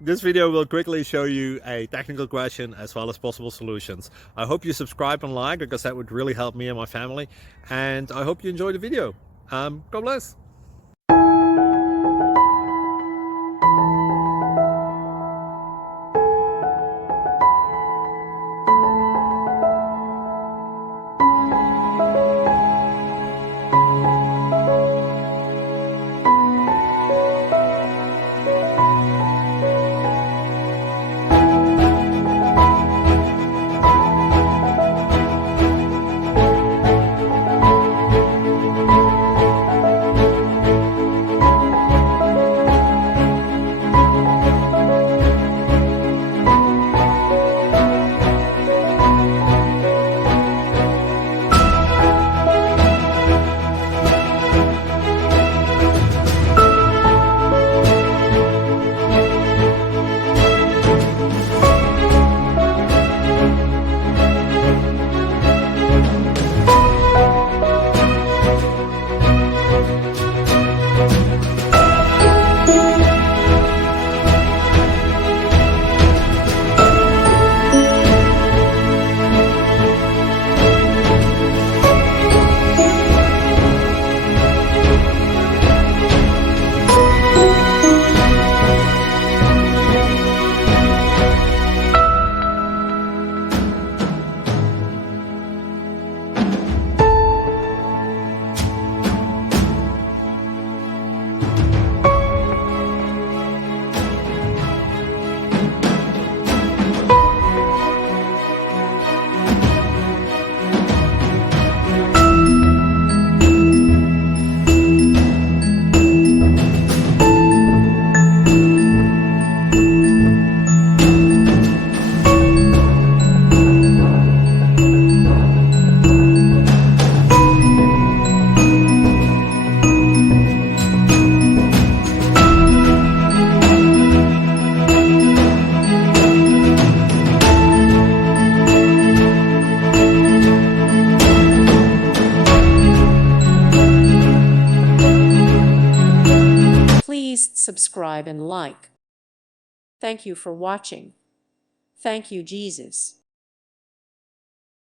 This video will quickly show you a technical question as well as possible solutions. I hope you subscribe and like, because that would really help me and my family. And I hope you enjoy the video. God bless. Please subscribe and like. Thank you for watching. Thank you, Jesus.